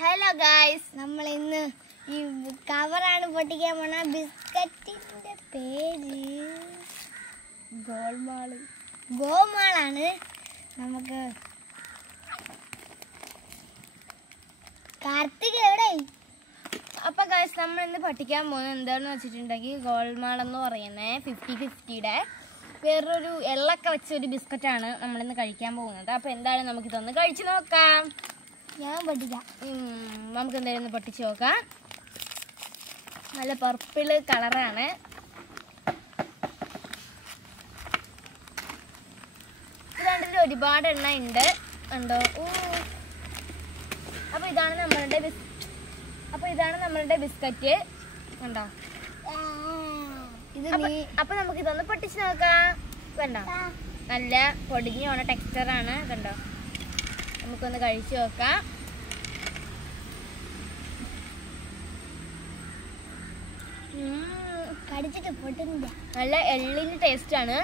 Hello guys, നമ്മൾ ഇന്ന് ഈ കവറാണ് പൊട്ടിക്കാൻ പോണ. ബിസ്ക്കറ്റിന്റെ പേര് ഗോമാളാണ്. നമുക്ക് കാർത്തിക് എവിടെ? അപ്പൊ ഗായ്സ്, നമ്മൾ ഇന്ന് പൊട്ടിക്കാൻ പോകുന്നത് എന്താണെന്ന് വെച്ചിട്ടുണ്ടെങ്കിൽ ഗോൾമാൾ എന്ന് പറയുന്നത് 50-50യുടെ വേറൊരു എള്ളൊക്കെ വെച്ചൊരു ബിസ്ക്കറ്റാണ് നമ്മളിന്ന് കഴിക്കാൻ പോകുന്നത്. അപ്പൊ എന്തായാലും നമുക്ക് ഇതൊന്ന് കഴിച്ചു നോക്കാം. ഞാൻ പൊട്ടിക്കാം. നമുക്ക് എന്തായാലും ഒന്ന് പൊട്ടിച്ച് നോക്കാം. നല്ല പർപ്പിള് കളറാണ്. ഇത് രണ്ടിലും ഒരുപാട് എണ്ണ ഉണ്ട്, കണ്ടോ? അപ്പൊ ഇതാണ് നമ്മളുടെ ബിസ്ക്കറ്റ്, കണ്ടോ? അപ്പൊ നമുക്ക് ഇതൊന്ന് പൊട്ടിച്ച് നോക്കാം. കണ്ടോ, നല്ല പൊടിഞ്ഞു പോണ ടെക്സ്ചറാണ്, കണ്ടോ? നമുക്കൊന്ന് കഴിച്ചു നോക്കാം. കടിച്ചിട്ട് പൊട്ടുന്നില്ല. നല്ല എള്ളിന്റെ ടേസ്റ്റ് ആണ്.